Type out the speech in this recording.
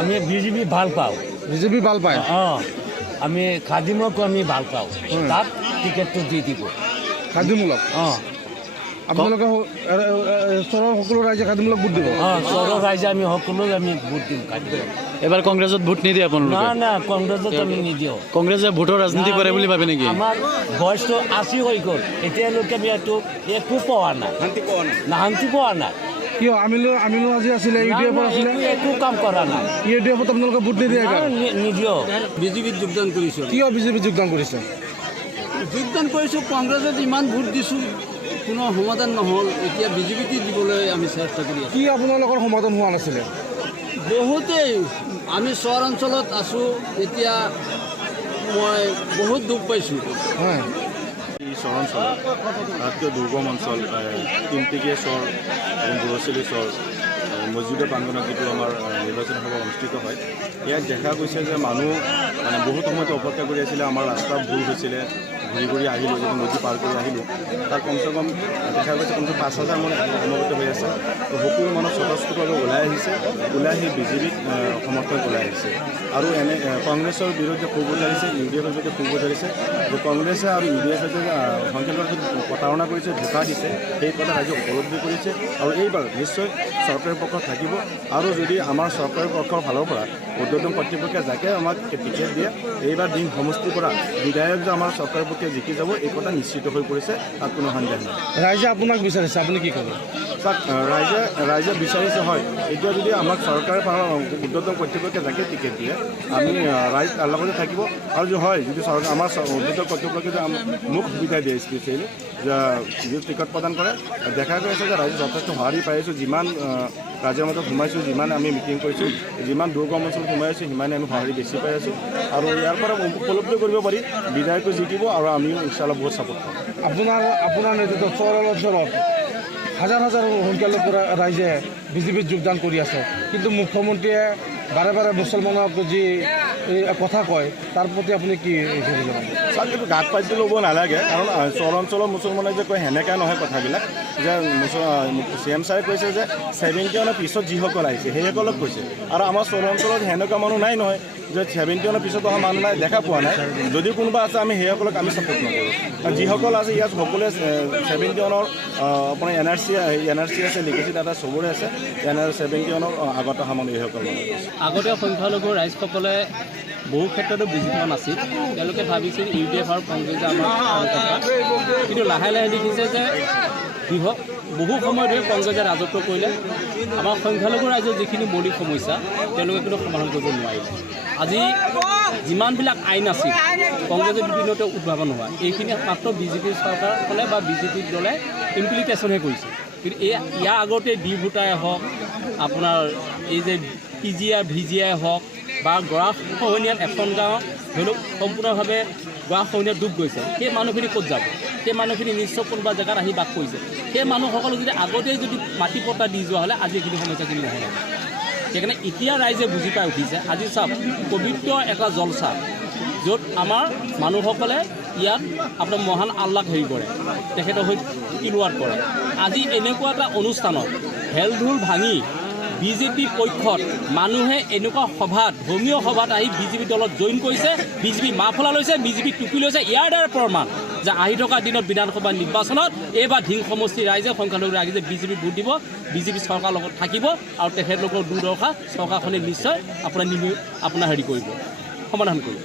আমি বিজেপি ভাল পাওঁ। বিজেপি ভাল পায়? অঁ, আমি খাদিমকো আমি ভাল পাওঁ। তাত টিকেটটো দি দিব। খাদিমূলক? অঁ, আপোনালোকে ওচৰৰ সকলো ৰাইজে খাদিমূলক ভোট দিব? অঁ, ওচৰৰ ৰাইজে আমি সকলোকে আমি ভোট দিম খাদিমূলক। এবাৰ কংগ্ৰেছত ভোট নিদিয়ে আপোনালোকে? না না, কংগ্ৰেছত আমি নিদিওঁ। কংগ্ৰেছে ভোটৰ ৰাজনীতি কৰে বুলি ভাবে নেকি? আমাৰ বয়সটো 80 হৈ গ'ল, এতিয়ালৈকে আমি একো পোৱা নাই, শান্তি পোৱা নাই। কিয়? আমিলো আজি আছিলে, ইউডিএফ আছিলে, একো কাম কৰা নাই। ইউডিএফত আপোনালোকে ভোট নিদিয়ে? নিদিওঁ। বিজেপিত যোগদান কৰিছোঁ। কিয় বিজেপিত যোগদান কৰিছে? যোগদান কৰিছোঁ, কংগ্ৰেছত ইমান ভোট দিছোঁ, কোনো সমাধান নহ'ল। এতিয়া বিজেপিত দিবলৈ আমি চেষ্টা কৰি আছোঁ। কি আপোনালোকৰ সমাধান হোৱা নাছিলে? বহুতেই আমি চহৰ অঞ্চলত আছোঁ, এতিয়া মই বহুত দুখ পাইছোঁ। হয়, এই চহৰ অঞ্চল আটাইতকৈ দুৰ্গম অঞ্চল, তিনিটিকীয়া চহৰ এবং বুঢ়চলী চহৰ মছজিদৰ প্ৰাংগণত যিটো আমাৰ নিৰ্বাচন সভা অনুষ্ঠিত হয়, ইয়াত দেখা গৈছে যে মানুহ বহুত সময়তে অপেক্ষা কৰি আছিলে। আমাৰ ৰাস্তা ভুল হৈছিলে, ঘূৰি ঘূৰি আহিলোঁ, যিটো নদী পাৰ কৰি আহিলোঁ, তাত কমচে কম দেখা গৈছে কমচে 5,000 মানুহ সমবেত হৈ আছে। তো সকলো মানুহ স্বতঃস্ফূৰ্তভাৱে ওলাই আহিছে, ওলাই আহি বিজেপিক সমৰ্থন ওলাই আহিছে। আৰু কংগ্ৰেছৰ বিৰুদ্ধে ক্ষোভ উজাৰিছে, ইউডিএফৰ বিৰুদ্ধে ক্ষোভ উজাৰিছে যে কংগ্ৰেছে আৰু ইউডিএফে যে সংখ্যালঘুক প্ৰতাৰণা কৰিছে, ধোকা দিছে, সেই কথা ৰাইজে উপলব্ধি কৰিছে। আৰু এইবাৰ নিশ্চয় চৰকাৰী পক্ষ থাকিব। আৰু যদি আমাৰ চৰকাৰী পক্ষৰ ফালৰ পৰা উৰ্ধ্বতন কৰ্তৃপক্ষে যাকে আমাক টিকেট দিয়ে, এইবাৰ দিন সমষ্টিৰ পৰা বিধায়ক যে আমাৰ চৰকাৰী পক্ষে জিকি যাব, এই কথা নিশ্চিত হৈ পৰিছে, তাত কোনো সন্দেহ নাই। ৰাইজে আপোনাক বিচাৰিছে, আপুনি কি ক'ব? তাক ৰাইজে বিচাৰিছে, হয়, এতিয়া যদি আমাক চৰকাৰৰ পৰা উৰ্ধ্বতন কৰ্তৃপক্ষে যাকে টিকেট দিয়ে, আমি ৰাইজ তাৰ লগতে থাকিব। আৰু হয়, যদি আমাৰ উৰ্ধ্বতন কৰ্তৃপক্ষে যে মোক সুবিধা দিয়ে স্পেচিয়েলি যে টিকট প্ৰদান কৰে, দেখা গৈ আছে যে ৰাইজে যথেষ্ট সঁহাৰি পাই আছোঁ। যিমান ৰাজ্যৰ মাজত সোমাইছোঁ, যিমান আমি মিটিং কৰিছোঁ, যিমান দুৰ্গম অঞ্চলত সোমাই আছোঁ, সিমানে আমি সঁহাৰি বেছি পাই আছোঁ। আৰু ইয়াৰ পৰা উপলব্ধি কৰিব পাৰি বিধায়কো জিকিব আৰু আমিও ইনশাল্লাহ বহুত ছাপোৰ্ট কৰিম। আপোনাৰ নেতৃত্বত চহৰ অঞ্চলত হাজাৰ হাজাৰ সংখ্যালঘু ৰাইজে বিজেপিত যোগদান কৰি আছে, কিন্তু মুখ্যমন্ত্ৰীয়ে বাৰে বাৰে মুছলমানক যি কথা কয়, তাৰ প্ৰতি আপুনি কি হেৰি লয়? চাওক, কিন্তু গাত পাতি ল'ব নালাগে, কাৰণ চহৰ অঞ্চলৰ মুছলমানে যে কয় সেনেকৈ নহয় কথাবিলাক। যে CM ছাৰে কৈছে যে 71 পিছত যিসকল আহিছে সেইসকলক কৈছে, আৰু আমাৰ চহৰ অঞ্চলত সেনেকুৱা মানুহ নাই নহয় যে 71 পিছত অহা মানুহ নাই, দেখা পোৱা নাই। যদি কোনোবা আছে আমি সেইসকলক আমি ছাপোৰ্ট নকৰোঁ। আৰু যিসকল আছে ইয়াত সকলোৱে 71 আপোনাৰ NRC আছে, লিগেচি ডাটা চবৰে আছে। 71 আগত অহা মানুহ এইসকল মানুহ। আগতে সংখ্যালঘু ৰাইজসকলে বহু ক্ষেত্ৰতো বুজি পোৱা নাছিল। তেওঁলোকে ভাবিছিল ইউডিএফ আৰু কংগ্ৰেছে আমাৰ কথা, কিন্তু লাহে লাহে দেখিছে যে বহু সময় ধৰি কংগ্ৰেছে ৰাজত্ব কৰিলে আমাৰ সংখ্যালঘু ৰাইজৰ যিখিনি মৌলিক সমস্যা তেওঁলোকে কিন্তু সমাধান কৰিব নোৱাৰিলে। আজি যিমানবিলাক আইন আছিল কংগ্ৰেছে বিভিন্নতে উদ্ভাৱন হোৱা, এইখিনি মাত্ৰ বিজেপি চৰকাৰখনে বা বিজেপি দলে ইমপ্লিমেণ্টেশ্যনহে কৰিছে। কিন্তু ইয়াৰ আগতে ভোটাই হওক, আপোনাৰ এই যে PGI VGI হওক বা গৰাখহনীয়াত এখন গাঁও ধৰি লওক সম্পূৰ্ণভাৱে গৰাখহনীয়াত ডুব গৈছে, সেই মানুহখিনি ক'ত যাব? সেই মানুহখিনি নিশ্চয় কোনোবা জেগাত আহি বাস কৰিছে। সেই মানুহসকলক যদি আগতেই যদি মাটি পট্টা দি যোৱা হ'লে আজি এইখিনি সমস্যাখিনি নহ'ল। সেইকাৰণে এতিয়া ৰাইজে বুজি পাই উঠিছে। আজি চাওক, পবিত্ৰ এটা জলচা, য'ত আমাৰ মানুহসকলে ইয়াত আপোনাৰ মহান আল্লাক হেৰি কৰে, তেখেতৰ হৈ তিলুৱাত কৰে। আজি এনেকুৱা এটা অনুষ্ঠানত হেল ধূল ভাঙি বিজেপি পক্ষত মানুহে এনেকুৱা সভাত, ধৰ্মীয় সভাত আহি বিজেপি দলত জইন কৰিছে, বিজেপি মাফলা লৈছে, বিজেপি টুপি লৈছে। ইয়াৰ দ্বাৰা প্ৰমাণ যে আহি থকা দিনত বিধানসভা নিৰ্বাচনত এইবাৰ ধিং সমষ্টিৰ ৰাইজে, সংখ্যালঘু ৰাইজে বিজেপি ভোট দিব, বিজেপি চৰকাৰৰ লগত থাকিব, আৰু তেখেতলোকৰ দুৰ্দশা চৰকাৰখনে নিশ্চয় আপোনাৰ হেৰি কৰিব, সমাধান কৰিব।